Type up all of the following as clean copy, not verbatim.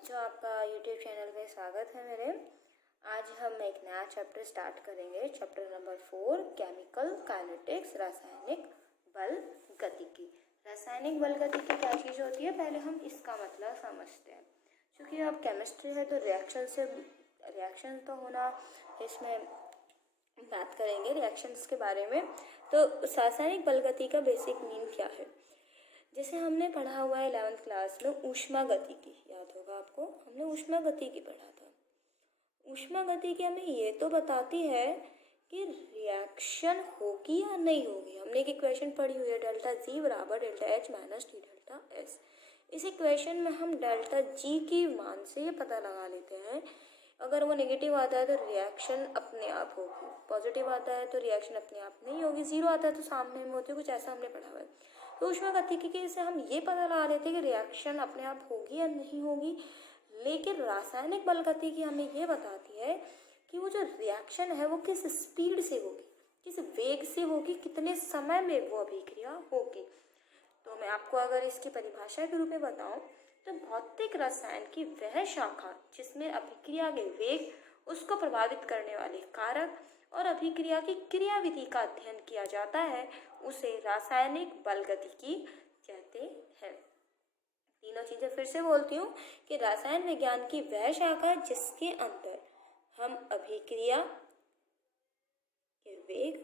बच्चों, आपका YouTube channel पे स्वागत है मेरे। आज हम एक नया चैप्टर स्टार्ट करेंगे। चैप्टर नंबर 4, केमिकल काइनेटिक्स, रासायनिक बल गतिकी। रासायनिक बल गतिकी क्या चीज़ होती है, पहले हम इसका मतलब समझते हैं। क्योंकि अब केमिस्ट्री है तो रिएक्शन तो होना, इसमें बात करेंगे रिएक्शंस के बारे में। तो रासायनिक बल गति का बेसिक मीन क्या है, जैसे हमने पढ़ा हुआ है 11th क्लास में ऊष्मा गतिकी, याद होगा आपको, हमने ऊष्मा गतिकी पढ़ा था। ऊष्मा गतिकी हमें ये तो बताती है कि रिएक्शन होगी या नहीं होगी। हमने एक इक्वेशन पढ़ी हुई है, डेल्टा जी बराबर delta H minus T delta S. इस इक्वेशन में हम डेल्टा जी की मान से ये पता लगा लेते हैं, अगर वो नेगेटिव आता है तो रिएक्शन अपने आप होगी, पॉजिटिव आता है तो रिएक्शन अपने आप नहीं होगी, जीरो आता है तो सामने में होती है, कुछ ऐसा हमने पढ़ा हुआ है। तो ऊष्मा गतिकी से हम ये पता लगा लेते हैं कि रिएक्शन अपने आप होगी या नहीं होगी। लेकिन रासायनिक बल गतिकी हमें ये बताती है कि वो जो रिएक्शन है वो किस स्पीड से होगी, किस वेग से होगी, कितने समय में वो अभिक्रिया होगी। तो मैं आपको अगर इसकी परिभाषा के रूप में बताऊं तो भौतिक रसायन की वह शाखा जिसमें अभिक्रिया के वेग, उसको प्रभावित करने वाले कारक और अभिक्रिया की क्रियाविधि का अध्ययन किया जाता है, उसे रासायनिक बल गतिकी कहते हैं। तीनों चीजें फिर से बोलती हूँ कि रसायन विज्ञान की वह शाखा जिसके अंदर हम अभिक्रिया के वेग,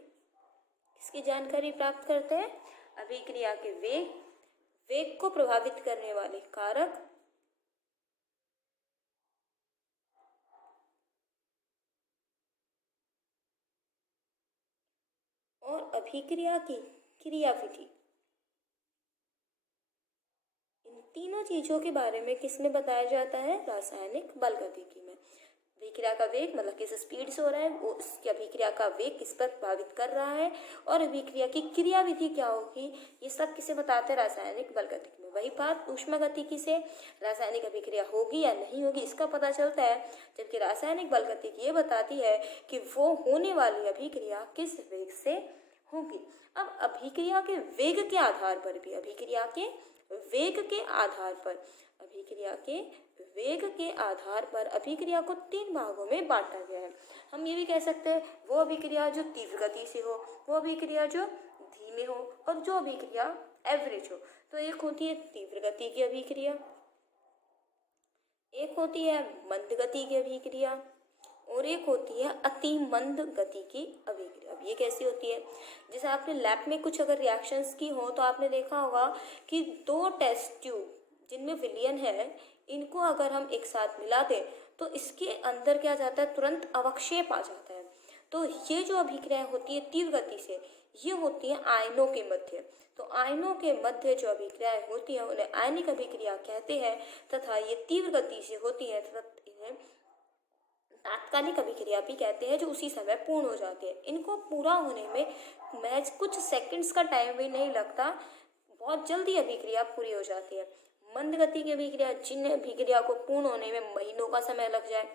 इसकी जानकारी प्राप्त करते हैं, अभिक्रिया के वेग को प्रभावित करने वाले कारक और अभिक्रिया की क्रियाविधि, इन तीनों चीजों के बारे में किसमें बताया जाता है, रासायनिक बल गतिकी में। अभिक्रिया का वेग मतलब किस स्पीड से हो रहा है, वो उसकी अभिक्रिया का वेग किस पर प्रभावित कर रहा है, और अभिक्रिया की क्रियाविधि क्या होगी, ये सब किसे बताते हैं, रासायनिक बल गतिकी में। वही बात ऊष्मा गतिकी से रासायनिक अभिक्रिया होगी या नहीं होगी इसका पता चलता है, जबकि रासायनिक बल गतिकी ये बताती है कि वो होने वाली अभिक्रिया किस वेग से होगी। अब अभिक्रिया के वेग के आधार पर भी, अभिक्रिया के वेग के आधार पर, अभिक्रिया के वेग के आधार पर अभिक्रिया को 3 भागों में बांटा गया है। हम ये भी कह सकते हैं वो अभिक्रिया जो तीव्र गति से हो, वो अभिक्रिया जो धीमे हो, और जो अभिक्रिया एवरेज हो। तो एक होती है तीव्र गति की अभिक्रिया, एक होती है मंद गति की अभिक्रिया, और एक होती है अति मंद गति की अभिक्रिया। अब ये कैसी होती है, जैसे आपने लैब में कुछ अगर रिएक्शंस की हो तो आपने देखा होगा कि 2 टेस्ट ट्यूब जिनमें विलयन है, इनको अगर हम एक साथ मिला दें तो इसके अंदर क्या जाता है, तुरंत अवक्षेप आ जाता है। तो ये जो अभिक्रियाएं होती है तीव्र गति से, ये होती है आयनों के मध्य। तो आयनों के मध्य जो अभिक्रियाएं होती हैं उन्हें आयनिक अभिक्रिया कहते हैं, तथा ये तीव्र गति से होती है तथा इन्हें तात्कालिक अभिक्रिया भी कहते हैं, जो उसी समय पूर्ण हो जाती है। इनको पूरा होने में महज कुछ सेकंड्स का टाइम भी नहीं लगता, बहुत जल्दी अभिक्रिया पूरी हो जाती है। मंद गति की अभिक्रिया, जिन अभिक्रिया को पूर्ण होने में महीनों का समय लग जाए,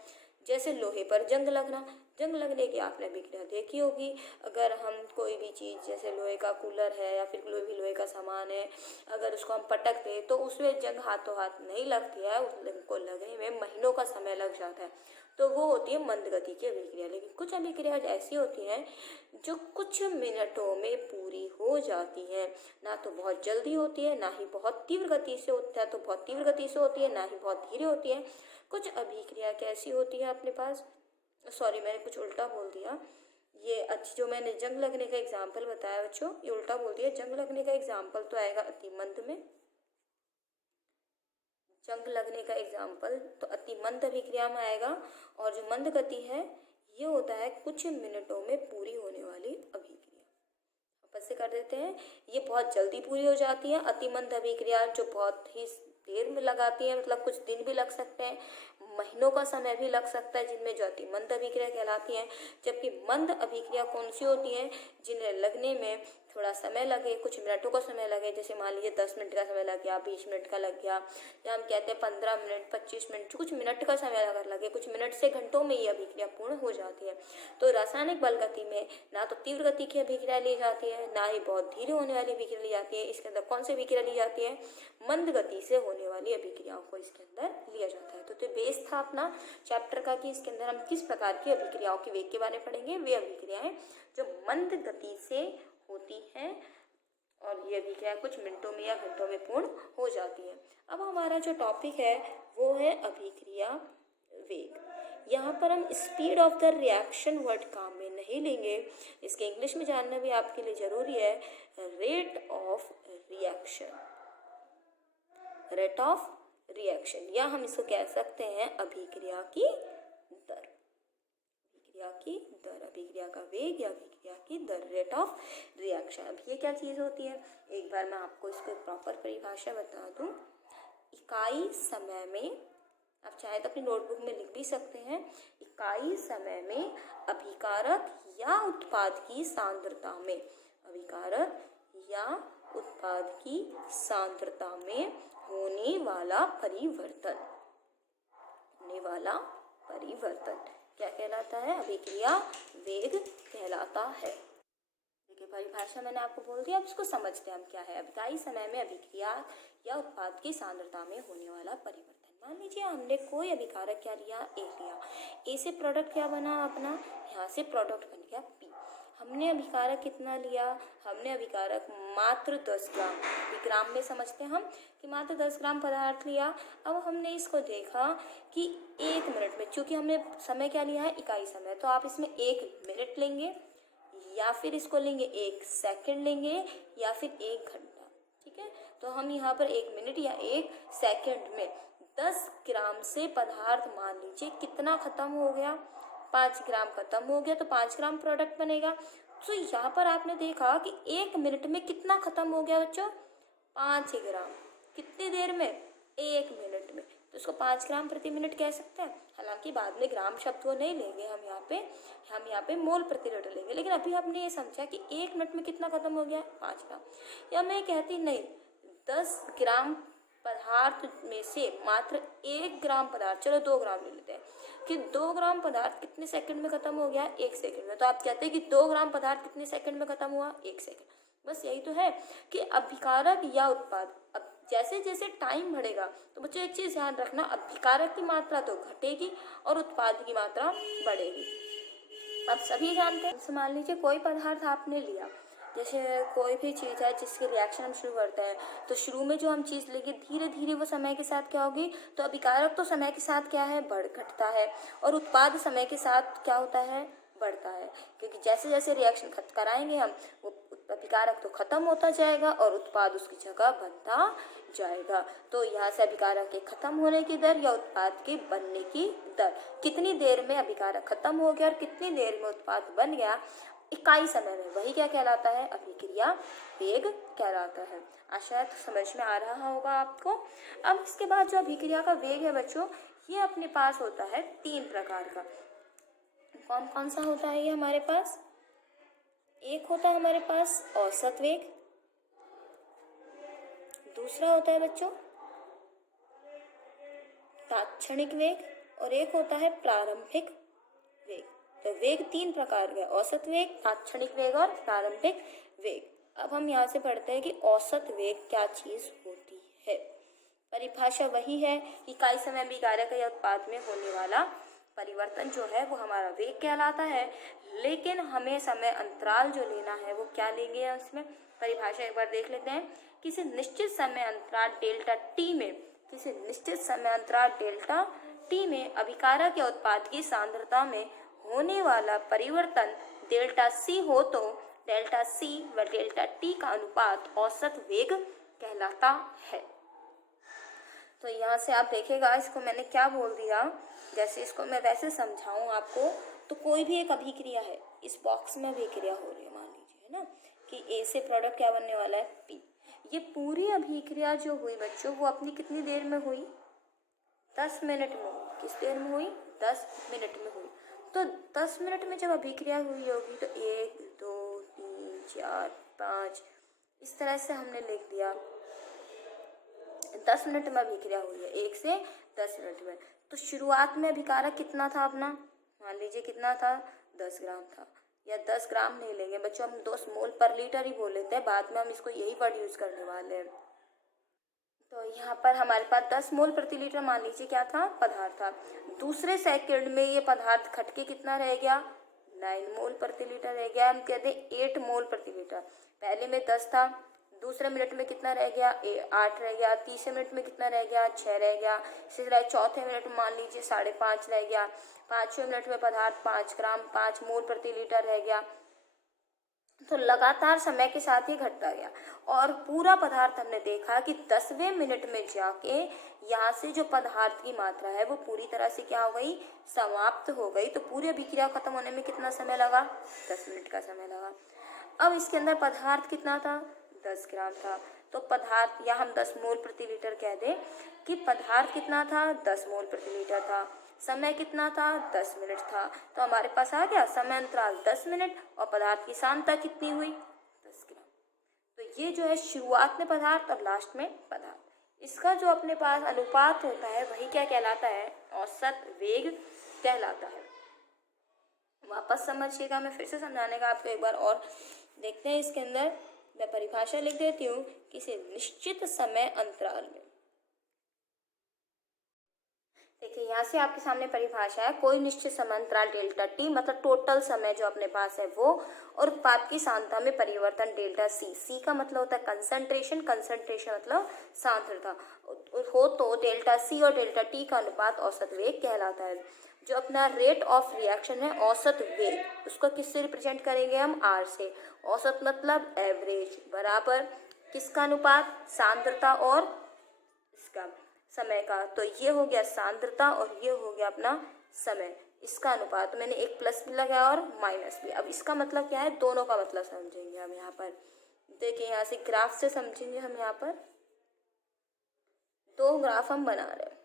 जैसे लोहे पर जंग लगना, जंग लगने की आपने अभिक्रिया देखी होगी। अगर हम कोई भी चीज़, जैसे लोहे का कूलर है या फिर कोई भी लोहे का सामान है, अगर उसको हम पटक दें तो उसमें जंग हाथों हाथ नहीं लगती है, उसको लगने में महीनों का समय लग जाता है। तो वो होती है मंद गति की अभिक्रिया। लेकिन कुछ अभिक्रिया ऐसी होती हैं जो कुछ मिनटों में पूरी हो जाती हैं, ना तो बहुत जल्दी होती है, ना ही बहुत तीव्र गति से होता है तो बहुत तीव्र गति से होती है, ना ही बहुत धीरे होती है। कुछ अभिक्रिया कैसी होती है अपने पास, सॉरी मैंने कुछ उल्टा बोल दिया, ये अच्छी जो मैंने जंग लगने का एग्जाम्पल बताया बच्चों, ये उल्टा बोल दिया। जंग लगने का एग्जाम्पल तो आएगा अति मंद में, जंग लगने का एग्जाम्पल तो अति मंद अभिक्रिया में आएगा, और जो मंद गति है ये होता है कुछ मिनटों में पूरी होने वाली अभिक्रिया। वापस से कर देते हैं, ये बहुत जल्दी पूरी हो जाती है। अति मंद अभिक्रिया जो बहुत ही देर में लगाती है, मतलब कुछ दिन भी लग सकते हैं, महीनों का समय भी लग सकता है, जिनमें जो अति मंद अभिक्रिया कहलाती हैं। जबकि मंद अभिक्रिया कौन सी होती है, जिन्हें लगने में थोड़ा समय लगे, कुछ मिनटों का समय लगे, जैसे मान लीजिए 10 मिनट का समय लग गया, 20 मिनट का लग गया, या हम कहते हैं 15 मिनट, 25 मिनट, कुछ मिनट का समय अगर लगे, कुछ मिनट से घंटों में ये अभिक्रिया पूर्ण हो जाती है। तो रासायनिक बल गति में ना तो तीव्र गति की अभिक्रिया ली जाती है, ना ही बहुत धीरे होने वाली अभिक्रिया ली जाती है। इसके अंदर कौन सी अभिक्रिया ली जाती है? मंद गति से होने वाली अभिक्रियाओं को इसके अंदर लिया जाता है। तो बेस था अपना चैप्टर का कि इसके अंदर हम किस प्रकार की अभिक्रियाओं के वेग के बारे में पढ़ेंगे। वे अभिक्रियाएं जो मंद गति से होती हैं और ये अभिक्रिया कुछ मिनटों में या घंटों में पूर्ण हो जाती है। अब हमारा जो टॉपिक है वो है अभिक्रिया वेग। यहाँ पर हम speed of the reaction word काम में नहीं लेंगे, इसके इंग्लिश में जानना भी आपके लिए जरूरी है। Rate of reaction, rate of reaction, या हम इसको कह सकते हैं अभिक्रिया की दर, अभिक्रिया की दर, अभिक्रिया का वेग या अभिक्रिया की दर, रेट ऑफ रिएक्शन। अब ये क्या चीज होती है, एक बार मैं आपको इसको प्रॉपर परिभाषा बता दूं। इकाई समय में, आप चाहे तो अपनी नोटबुक में लिख भी सकते हैं, इकाई समय में अभिकारक या उत्पाद की सांद्रता में, अभिकारक या उत्पाद की सांद्रता में होने वाला परिवर्तन, होने वाला परिवर्तन क्या कहलाता है? अभिक्रिया वेग कहलाता है। देखिए परिभाषा मैंने आपको बोल दिया, अब इसको समझते हैं हम क्या है। इकाई समय में अभिक्रिया या उत्पाद की सांद्रता में होने वाला परिवर्तन। मान लीजिए हमने कोई अभिकारक क्या लिया, ए लिया, ए से प्रोडक्ट क्या बना अपना, यहाँ से प्रोडक्ट बन गया पी। हमने अभिकारक कितना लिया, हमने अभिकारक मात्र 10 ग्राम, ग्राम में समझते हैं हम कि मात्र 10 ग्राम पदार्थ लिया। अब हमने इसको देखा कि 1 मिनट में, चूंकि हमने समय क्या लिया है, इकाई समय, तो आप इसमें 1 मिनट लेंगे या फिर इसको लेंगे 1 सेकंड लेंगे या फिर 1 घंटा, ठीक है। तो हम यहाँ पर 1 मिनट या 1 सेकंड में 10 ग्राम से पदार्थ मान लीजिए कितना खत्म हो गया, 5 ग्राम खत्म हो गया, तो 5 ग्राम प्रोडक्ट बनेगा। तो यहाँ पर आपने देखा कि 1 मिनट में कितना खत्म हो गया बच्चों, 5 ग्राम। कितनी देर में? 1 मिनट में। तो इसको 5 ग्राम प्रति मिनट कह सकते हैं। हालांकि बाद में ग्राम शब्द को नहीं लेंगे हम यहाँ पे मोल प्रति लीटर लेंगे, लेकिन अभी हमने ये समझा कि 1 मिनट में कितना खत्म हो गया, 5 ग्राम। या मैं कहती नहीं, 10 ग्राम पदार्थ में से मात्र 1 ग्राम पदार्थ, चलो 2 ग्राम ले लेते हैं, कि 2 ग्राम पदार्थ कितने सेकंड में खत्म हो गया, 1 सेकंड में। तो आप कहते हैं कि 2 ग्राम पदार्थ कितने सेकंड में खत्म हुआ, 1 सेकंड। बस यही तो है कि अभिकारक या उत्पाद, अब जैसे जैसे टाइम बढ़ेगा तो बच्चों एक चीज ध्यान रखना, अभिकारक की मात्रा तो घटेगी और उत्पाद की मात्रा बढ़ेगी। अब सभी जानते हैं, मान लीजिए कोई पदार्थ आपने लिया, जैसे कोई भी चीज़ है जिसके रिएक्शन हम शुरू करते हैं, तो शुरू में जो हम चीज़ लेंगे धीरे धीरे वो समय के साथ क्या होगी, तो अभिकारक तो समय के साथ क्या है, घटता है, और उत्पाद समय के साथ क्या होता है, बढ़ता है। क्योंकि जैसे जैसे रिएक्शन कराएंगे हम, वो अभिकारक तो खत्म होता जाएगा और उत्पाद उसकी जगह बनता जाएगा। तो यहाँ से अभिकारक के खत्म होने की दर या उत्पाद के बनने की दर, कितनी देर में अभिकारक खत्म हो गया और कितनी देर में उत्पाद बन गया, इकाई समय में, वही क्या कहलाता है, अभिक्रिया वेग कहलाता है। आशा समझ में आ रहा होगा आपको। अब इसके बाद जो अभिक्रिया का वेग है बच्चों, ये अपने पास होता है 3 प्रकार का। कौन कौन सा होता है ये हमारे पास? एक होता है हमारे पास औसत वेग, दूसरा होता है बच्चों तात्क्षणिक वेग, और एक होता है प्रारंभिक वेग। तो वेग 3 प्रकार का, औसत वेग, तात्क्षणिक वेग और प्रारंभिक वेग। अब हम यहाँ से पढ़ते हैं कि औसत वेग क्या चीज होती है। परिभाषा वही है कि इकाई समय में अभिकारक या उत्पाद में होने वाला परिवर्तन जो है वो हमारा वेग कहलाता है, लेकिन हमें समय अंतराल जो लेना है वो क्या लेंगे, उसमें परिभाषा एक बार देख लेते हैं। किसी निश्चित समय अंतराल डेल्टा टी में, किसी निश्चित समय अंतराल डेल्टा टी में अभिकारक या उत्पाद की सांद्रता में होने वाला परिवर्तन डेल्टा सी हो तो डेल्टा सी व डेल्टा टी का अनुपात औसत वेग कहलाता है। तो यहाँ से आप देखेगा, इसको मैंने क्या बोल दिया, जैसे इसको मैं वैसे समझाऊं आपको, तो कोई भी एक अभिक्रिया है, इस बॉक्स में अभिक्रिया हो रही है, मान लीजिए, है ना, कि ए से प्रोडक्ट क्या बनने वाला है, पी। ये पूरी अभिक्रिया जो हुई बच्चों, वो अपनी कितनी देर में हुई, 10 मिनट में हुई। किस देर में हुई, 10 मिनट में हुई। तो 10 मिनट में जब अभिक्रिया हुई होगी तो 1 2 3 4 5, इस तरह से हमने लिख दिया। 10 मिनट में अभिक्रिया हुई है, 1 से 10 मिनट में। तो शुरुआत में अभिकारक कितना था अपना, मान लीजिए कितना था, 10 ग्राम था, या 10 ग्राम नहीं लेंगे बच्चों, हम 2 मोल पर लीटर ही बोल लेते हैं, बाद में हम इसको यही वर्ड यूज करने वाले हैं। तो यहाँ पर हमारे पास 10 मोल प्रति लीटर मान लीजिए क्या था, पदार्थ था। दूसरे सेकंड में ये पदार्थ घट के कितना रह गया, 9 मोल प्रति लीटर रह गया। हम कहते हैं 8 मोल प्रति लीटर। पहले में 10 था, दूसरे मिनट में कितना रह गया, 8 रह गया। तीसरे मिनट में कितना रह गया, 6 रह गया। इसी तरह चौथे मिनट में मान लीजिए 5.5 रह गया। पाँचवें मिनट में पदार्थ 5 ग्राम 5 मोल प्रति लीटर रह गया। तो लगातार समय के साथ ही घटता गया, और पूरा पदार्थ हमने देखा कि 10वें मिनट में जाके यहाँ से जो पदार्थ की मात्रा है वो पूरी तरह से क्या हो गई, समाप्त हो गई। तो पूरी अभिक्रिया खत्म होने में कितना समय लगा, 10 मिनट का समय लगा। अब इसके अंदर पदार्थ कितना था, 10 ग्राम था। तो पदार्थ, या हम 10 मोल प्रति लीटर कह दें कि पदार्थ कितना था, 10 मोल प्रति लीटर था। समय कितना था, 10 मिनट था। तो हमारे पास आ गया समय अंतराल 10 मिनट, और पदार्थ की सांद्रता कितनी हुई, 10 ग्राम। तो ये जो है शुरुआत में पदार्थ और लास्ट में पदार्थ, इसका जो अपने पास अनुपात होता है वही क्या कहलाता है, औसत वेग कहलाता है। वापस समझिएगा, मैं फिर से समझाने का आपको एक बार और देखते हैं। इसके अंदर मैं परिभाषा लिख देती हूँ, किसी निश्चित समय अंतराल में। देखिए यहाँ से आपके सामने परिभाषा है, कोई निश्चित समय अंतराल डेल्टा टी मतलब टोटल समय जो अपने पास है वो, और उत्पाद की सांद्रता में परिवर्तन डेल्टा सी। सी का मतलब होता है कंसंट्रेशन, कंसंट्रेशन मतलब सांद्रता हो, तो डेल्टा सी और डेल्टा टी का अनुपात औसत वेग कहलाता है। जो अपना रेट ऑफ रिएक्शन है, औसत वेग, उसको किससे रिप्रेजेंट करेंगे हम, आर से। औसत मतलब एवरेज, बराबर किसका अनुपात, सांद्रता और इसका समय का। तो ये हो गया सांद्रता और ये हो गया अपना समय, इसका अनुपात। मैंने एक प्लस भी लगाया और माइनस भी। अब इसका मतलब क्या है, दोनों का मतलब समझेंगे हम यहाँ पर। देखिए यहाँ से ग्राफ से समझेंगे हम। यहाँ पर 2 ग्राफ हम बना रहे हैं,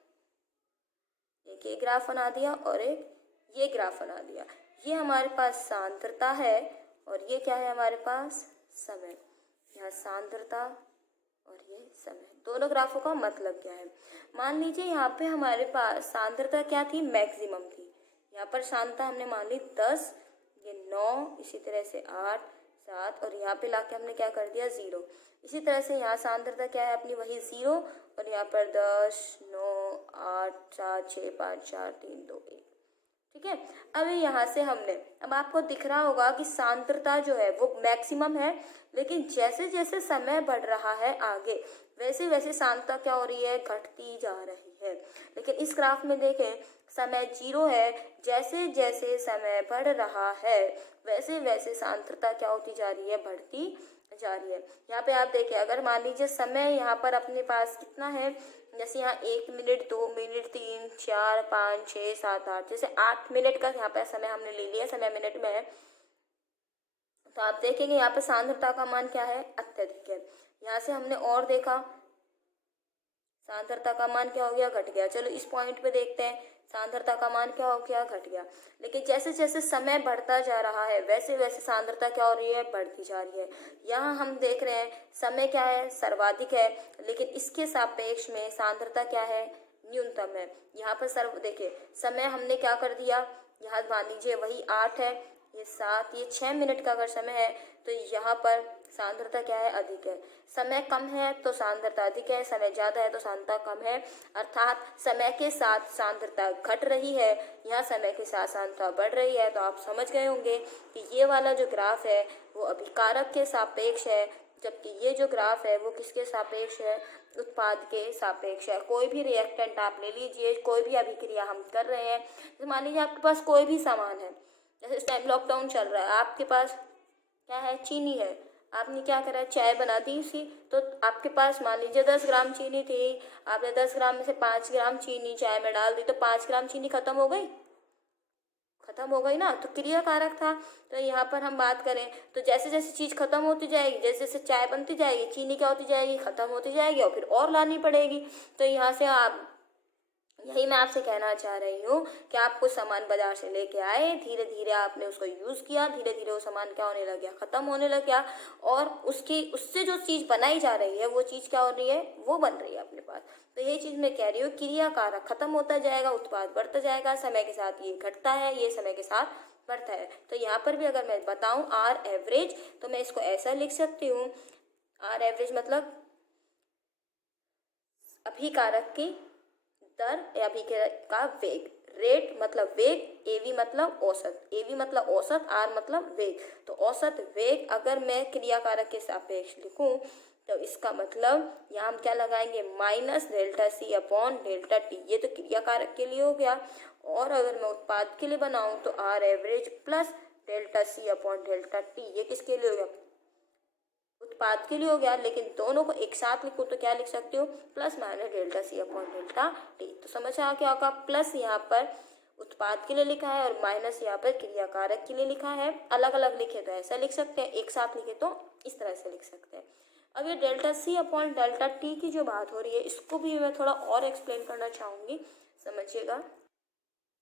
एक ये ग्राफ बना दिया और एक ये ग्राफ बना दिया। ये हमारे पास सांद्रता है और ये क्या है हमारे पास, समय। यहाँ सांद्रता और ये समय, दोनों ग्राफों का मतलब क्या है। मान लीजिए यहाँ पे हमारे पास सांद्रता क्या थी, मैक्सिमम थी। यहाँ पर सांद्रता हमने मान ली 10, ये 9, इसी तरह से 8, 7, और यहाँ पे लाके हमने क्या कर दिया, 0। इसी तरह से यहाँ सांद्रता क्या है अपनी, वही 0, और यहाँ पर 10, 9, 8, 7, 6, 5, 4, 3, 2, 1। ठीक है। अब यहाँ से हमने, अब आपको दिख रहा होगा कि सांद्रता जो है वो मैक्सिमम है, लेकिन जैसे जैसे समय बढ़ रहा है आगे, वैसे वैसे सांद्रता क्या हो रही है, घटती जा रही है। लेकिन इस ग्राफ में देखें समय 0 है, जैसे जैसे समय बढ़ रहा है वैसे वैसे सांद्रता क्या होती जा रही है, बढ़ती जा रही है। यहाँ पे आप देखें, अगर मान लीजिए समय यहाँ पर अपने पास कितना है, जैसे यहाँ 1 मिनट, 2 मिनट, 3, 4, 5, 6, 7, 8, जैसे 8 मिनट का यहाँ पे समय हमने ले लिया, समय मिनट में है। तो आप देखेंगे यहाँ पे सांद्रता का मान क्या है, अत्यधिक है। यहाँ से हमने और देखा सांद्रता का मान क्या हो गया, घट गया। चलो इस पॉइंट पे देखते हैं, सांद्रता का मान क्या हो गया, घट गया। लेकिन जैसे जैसे समय बढ़ता जा रहा है वैसे वैसे सांद्रता क्या हो रही है, बढ़ती जा रही है। यहाँ हम देख रहे हैं समय क्या है, सर्वाधिक है, लेकिन इसके सापेक्ष में सांद्रता क्या है, न्यूनतम है। यहाँ पर देखिए समय हमने क्या कर दिया, यहाँ मान लीजिए वही 8 है, ये 7, ये 6 मिनट का अगर समय है तो यहाँ पर सांद्रता क्या है, अधिक है। समय कम है तो सांद्रता अधिक है, समय ज़्यादा है तो सांद्रता कम है। अर्थात समय के साथ सांद्रता घट रही है, यहाँ समय के साथ सांद्रता बढ़ रही है। तो आप समझ गए होंगे कि ये वाला जो ग्राफ है वो अभिकारक के सापेक्ष है, जबकि ये जो ग्राफ है वो किसके सापेक्ष है, उत्पाद के सापेक्ष है। कोई भी रिएक्टेंट आप ले लीजिए, कोई भी अभिक्रिया हम कर रहे हैं, तो मान लीजिए आपके पास कोई भी सामान है, जैसे इस टाइम लॉकडाउन चल रहा है, आपके पास क्या है, चीनी है। आपने क्या करा, चाय बना दी सी, तो आपके पास मान लीजिए 10 ग्राम चीनी थी, आपने 10 ग्राम में से 5 ग्राम चीनी चाय में डाल दी, तो 5 ग्राम चीनी खत्म हो गई, खत्म हो गई ना। तो क्रिया कारक था। तो यहाँ पर हम बात करें तो जैसे जैसे चीज़ खत्म होती जाएगी, जैसे जैसे चाय बनती जाएगी, चीनी क्या होती जाएगी, खत्म होती जाएगी, और फिर और लानी पड़ेगी। तो यहाँ से आप यही मैं आपसे कहना चाह रही हूँ कि आप कुछ सामान बाजार से लेके आए, धीरे धीरे आपने उसको यूज़ किया, धीरे धीरे वो सामान क्या होने लग गया, ख़त्म होने लग गया, और उससे जो चीज़ बनाई जा रही है वो चीज़ क्या हो रही है, वो बन रही है अपने पास। तो यही चीज़ मैं कह रही हूँ, क्रिया कारक खत्म होता जाएगा, उत्पाद बढ़ता जाएगा, समय के साथ ये घटता है, ये समय के साथ बढ़ता है। तो यहाँ पर भी अगर मैं बताऊँ आर एवरेज, तो मैं इसको ऐसा लिख सकती हूँ, आर एवरेज मतलब अभिकारक की दर या अभिकारक का वेग, रेट मतलब वेग, एवी मतलब औसत, एवी मतलब औसत, आर मतलब वेग। तो औसत वेग अगर मैं क्रियाकारक के सापेक्ष लिखूं तो इसका मतलब यहाँ हम क्या लगाएंगे, minus delta C upon delta T, ये तो क्रियाकारक के लिए हो गया। और अगर मैं उत्पाद के लिए बनाऊं तो R average plus delta C upon delta T, ये किसके लिए हो गया, उत्पाद के लिए हो गया। लेकिन दोनों को एक साथ लिखो तो क्या लिख सकते हो, plus minus delta C upon delta T. तो समझ आ क्या होगा, प्लस यहाँ पर उत्पाद के लिए लिखा है और माइनस यहाँ पर क्रियाकारक के लिए लिखा है। अलग अलग लिखे तो ऐसा लिख सकते हैं, एक साथ लिखे तो इस तरह से लिख सकते हैं। अब ये delta C upon delta T की जो बात हो रही है, इसको भी मैं थोड़ा और एक्सप्लेन करना चाहूँगी, समझिएगा।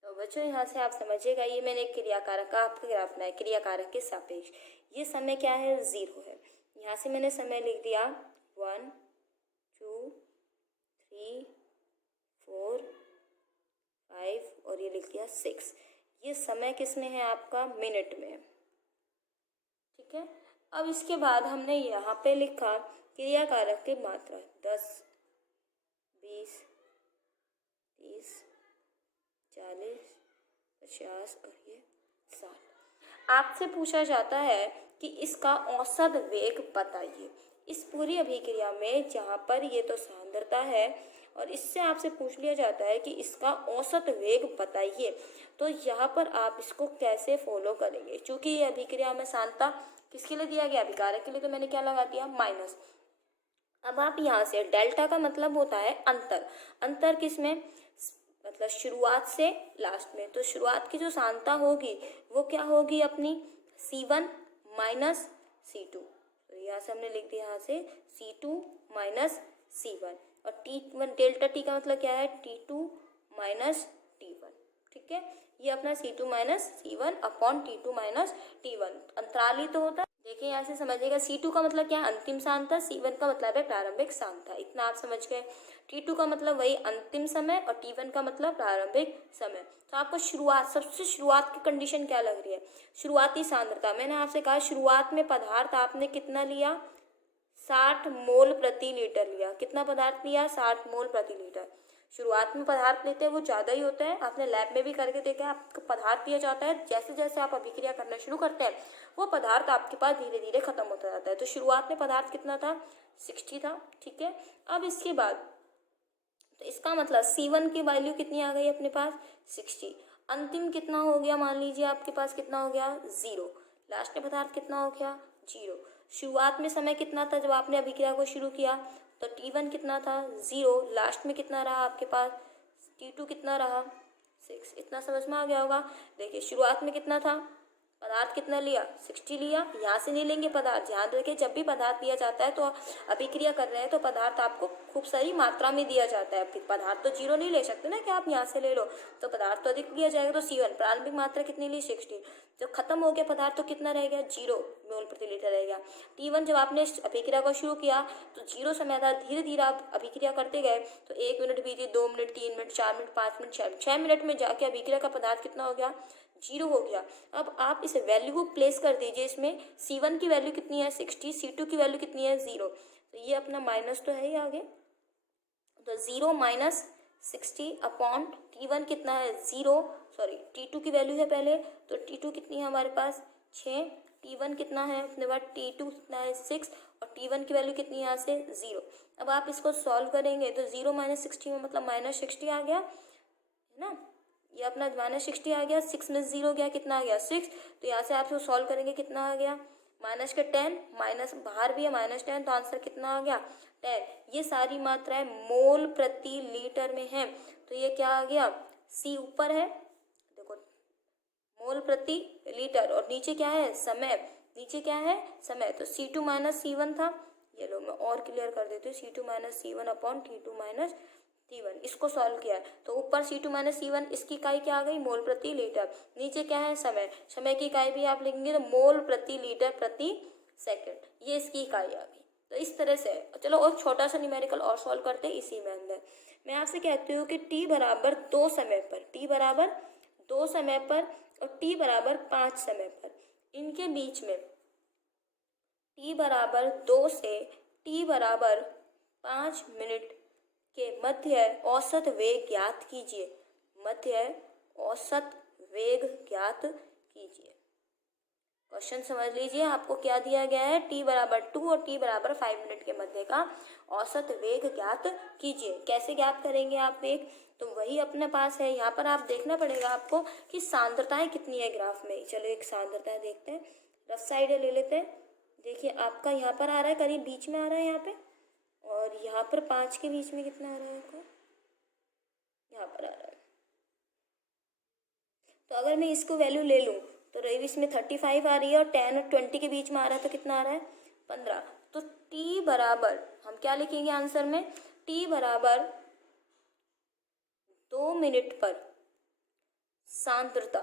तो बच्चों यहाँ से आप समझिएगा, ये मैंने क्रियाकारक का आपको ग्राफ बनाया, क्रियाकारक के सापेक्ष। ये समय क्या है, 0 है। यहाँ से मैंने समय लिख दिया 1 2 3 4 5 और ये लिख दिया 6। ये समय किस में है, आपका मिनट में है, ठीक है। अब इसके बाद हमने यहाँ पे लिखा क्रियाकारक की मात्रा 10 20 30 40 50 और ये 60। आपसे पूछा जाता है कि इसका औसत वेग बताइए। इस पूरी अभिक्रिया में जहाँ पर ये तो सांद्रता है और इससे आपसे पूछ लिया जाता है कि इसका औसत वेग बताइए, तो यहाँ पर आप इसको कैसे फॉलो करेंगे। चूंकि ये अभिक्रिया में सांद्रता किसके लिए दिया गया, अभिकारक के लिए, तो मैंने क्या लगा दिया, माइनस। अब आप यहाँ से डेल्टा का मतलब होता है अंतर, अंतर किस में, मतलब शुरुआत से लास्ट में। तो शुरुआत की जो सांद्रता होगी वो क्या होगी अपनी, C1 माइनस C2। तो यहाँ से हमने लिख दिया, यहाँ से C2 माइनस C1, और T1 डेल्टा टी का मतलब क्या है, T2 माइनस T1, ठीक है। ये अपना C2 minus C1 upon T2 minus T1 अंतराल ही तो होता है। देखिए यहाँ से समझिएगा, C2 का मतलब क्या है, अंतिम सांद्रता, C1 का मतलब है प्रारंभिक सांद्रता, इतना आप समझ गए। T2 का मतलब वही अंतिम समय और T1 का मतलब प्रारंभिक समय। तो आपको शुरुआत, सबसे शुरुआत की कंडीशन क्या लग रही है, शुरुआती सांद्रता। मैंने आपसे कहा शुरुआत में पदार्थ आपने कितना लिया, 60 मोल प्रति लीटर लिया। कितना पदार्थ लिया, 60 मोल प्रति लीटर। शुरुआत में पदार्थ लेते हैं वो ज़्यादा ही होता है, आपने लैब में भी करके देखा है, आपको पदार्थ दिया जाता है, जैसे जैसे आप अभिक्रिया करना शुरू करते हैं वो पदार्थ आपके पास धीरे धीरे खत्म होता जाता है। तो शुरुआत में पदार्थ कितना था, 60 था, ठीक है। अब इसके बाद तो इसका मतलब C1 की वैल्यू कितनी आ गई अपने पास, 60। अंतिम कितना हो गया, मान लीजिए आपके पास कितना हो गया, 0। लास्ट में पदार्थ कितना हो गया, 0। शुरुआत में समय कितना था जब आपने अभिक्रिया को शुरू किया, तो T1 कितना था, 0। लास्ट में कितना रहा आपके पास, T2 कितना रहा, 6। इतना समझ में आ गया होगा। देखिए शुरुआत में कितना था, पदार्थ कितना लिया, 60 लिया। यहाँ से नहीं लेंगे पदार्थ, ध्यान रखिए जब भी पदार्थ दिया जाता है तो अभिक्रिया कर रहे हैं तो पदार्थ आपको खूब सारी मात्रा में दिया जाता है। फिर पदार्थ तो 0 नहीं ले सकते ना कि आप यहाँ से ले लो, तो पदार्थ तो अधिक दिया जाएगा। तो C1 प्रारंभिक मात्रा कितनी ली, 60। जब खत्म हो गया पदार्थ तो कितना रह गया, 0 मोल प्रति लीटर रह गया। T1 जब आपने अभिक्रिया को शुरू किया तो 0 समय था, धीरे धीरे आप अभिक्रिया करते गए तो 1 मिनट बीती, 2 minute, 3 minute, 4 minute, 5 minute, 6 minute में जाके अभिक्रिया का पदार्थ कितना हो गया, 0 हो गया। अब आप इस वैल्यू को प्लेस कर दीजिए, इसमें C1 की वैल्यू कितनी है, 60, C2 की वैल्यू कितनी है, 0। तो ये अपना माइनस तो है ही आगे, तो 0 माइनस 60 अपॉन T1 कितना है, 0, सॉरी T2 की वैल्यू है पहले, तो T2 कितनी है हमारे पास, 6। T1 कितना है अपने पास, T2 कितना है, 6, और T1 की वैल्यू कितनी है यहाँ से, 0। अब आप इसको सॉल्व करेंगे तो 0 माइनस 60 में मतलब माइनस 60 आ गया, है ना। ये अपना माइनस 60 आ गया, 6 में 0 गया, कितना आ गया, 6। तो यहाँ से आप इसको सॉल्व करेंगे, कितना आ गया, माइनस के 10, माइनस बाहर भी है -10, तो आंसर कितना आ गया, 10। ये सारी मात्राएं मोल प्रति लीटर में है, तो ये क्या आ गया, C ऊपर है, देखो मोल प्रति लीटर, और नीचे क्या है, समय, नीचे क्या है, समय। तो C2 माइनस C1 था, ये लो मैं और क्लियर कर देती हूँ, C2 minus C1 upon T2 minus T1, इसको सॉल्व किया है तो ऊपर C2 माइनस C1 इसकी इकाई क्या आ गई, मोल प्रति लीटर। नीचे क्या है, समय, समय की इकाई भी आप लिखेंगे तो मोल प्रति लीटर प्रति सेकंड, ये इसकी इकाई आ गई। तो इस तरह से चलो और छोटा सा न्यूमेरिकल और सॉल्व करते हैं इसी में अंदर। मैं आपसे कहती हूँ कि T बराबर 2 समय पर, T बराबर 2 समय पर और T बराबर 5 समय पर, इनके बीच में T बराबर 2 से T बराबर 5 मिनट के मध्य औसत वेग ज्ञात कीजिए। मध्य औसत वेग ज्ञात कीजिए। क्वेश्चन समझ लीजिए, आपको क्या दिया गया है, T बराबर 2 और T बराबर 5 मिनट के मध्य का औसत वेग ज्ञात कीजिए। कैसे ज्ञात करेंगे आप वेग, तो वही अपने पास है। यहाँ पर आप देखना पड़ेगा आपको कि सांद्रताएं कितनी है ग्राफ में। चलो एक सांद्रता देखते हैं, रफ साइड ले लेते हैं। देखिए आपका यहाँ पर आ रहा है, करीब बीच में आ रहा है यहाँ पे, और यहाँ पर 5 के बीच में कितना आ रहा है आपको, यहाँ पर आ रहा है। तो अगर मैं इसको वैल्यू ले लूँ तो रही इसमें 35 आ रही है और 10 और 20 के बीच में आ रहा है तो कितना आ रहा है, 15। तो T बराबर हम क्या लिखेंगे आंसर में, T बराबर 2 मिनट पर सांद्रता।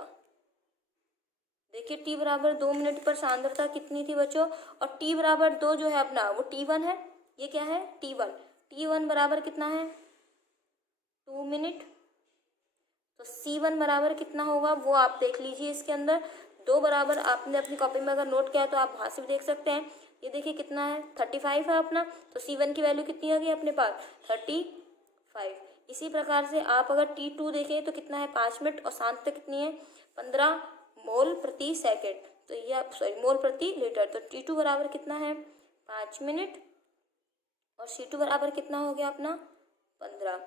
देखिए T बराबर 2 मिनट पर सांद्रता कितनी थी बच्चों, और T बराबर 2 जो है अपना वो T1 है। ये क्या है, T1 बराबर कितना है, 2 मिनट। तो C1 बराबर कितना होगा वो आप देख लीजिए इसके अंदर। 2 बराबर आपने अपनी कॉपी में अगर नोट किया है तो आप वहाँ से भी देख सकते हैं। ये देखिए कितना है, 35 है अपना, तो C1 की वैल्यू कितनी आ गई अपने पास, 35। इसी प्रकार से आप अगर T2 देखें तो कितना है, 5 मिनट, और सांद्रता कितनी है, 15 मोल प्रति सेकेंड। तो ये आप मोल प्रति लीटर। तो T2 बराबर कितना है, 5 मिनट, और C2 बराबर कितना हो गया अपना, 15।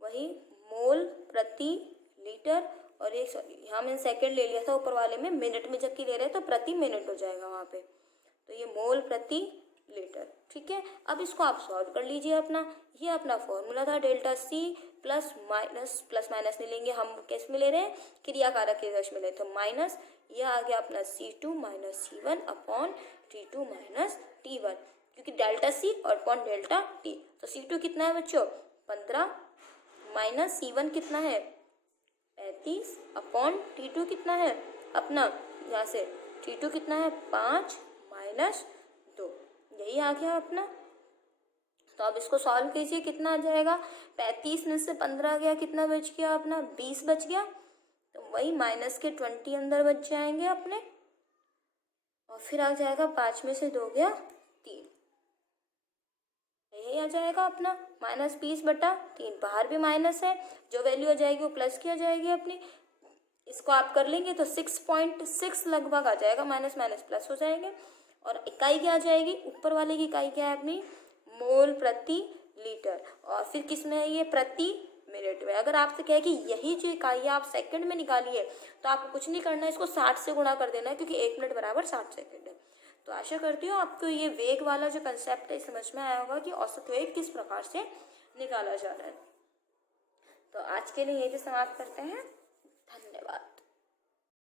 वही मोल प्रति लीटर, और ये यहाँ मैंने सेकंड ले लिया था ऊपर वाले में, मिनट में जबकि ले रहे हैं तो प्रति मिनट हो जाएगा वहाँ पे। तो ये मोल प्रति लीटर, ठीक है। अब इसको आप सॉल्व कर लीजिए अपना। ये अपना फॉर्मूला था डेल्टा C प्लस माइनस नहीं लेंगे हम, किस में ले रहे हैं, क्रियाकारक के दश में ले, तो माइनस, ये आ गया अपना C2 minus C1 upon T2 minus T1, क्योंकि डेल्टा C और अपॉन डेल्टा T। तो C2 कितना है बच्चों, 15, माइनस C1 कितना है, 35 अपॉन T2 कितना है अपना, यहाँ से T2 कितना है, 5 माइनस 2, यही आ गया अपना। तो अब इसको सॉल्व कीजिए, कितना आ जाएगा, 35 में से 15 गया, कितना बच गया अपना, 20 बच गया। तो वही माइनस के 20 अंदर बच जाएंगे अपने, और फिर आ जाएगा 5 में से 2 गया 3, यही आ जाएगा अपना -20/3। बाहर भी माइनस है, जो वैल्यू आ जाएगी वो प्लस की आ जाएगी अपनी। इसको आप कर लेंगे तो 6.6 लगभग आ जाएगा, माइनस माइनस प्लस हो जाएंगे। और इकाई क्या आ जाएगी, ऊपर वाले की इकाई क्या है अपनी, मोल प्रति लीटर, और फिर किस में है ये, प्रति मिनट में। अगर आपसे कहे कि यही जो इकाई है आप सेकंड में निकालिए तो आपको कुछ नहीं करना है, इसको 60 से गुणा कर देना है, क्योंकि 1 मिनट बराबर 60 सेकंड है। तो आशा करती हूँ आपको ये वेग वाला जो कंसेप्ट है समझ में आया होगा कि औसत वेग किस प्रकार से निकाला जा रहा है। तो आज के लिए यही समाप्त करते हैं।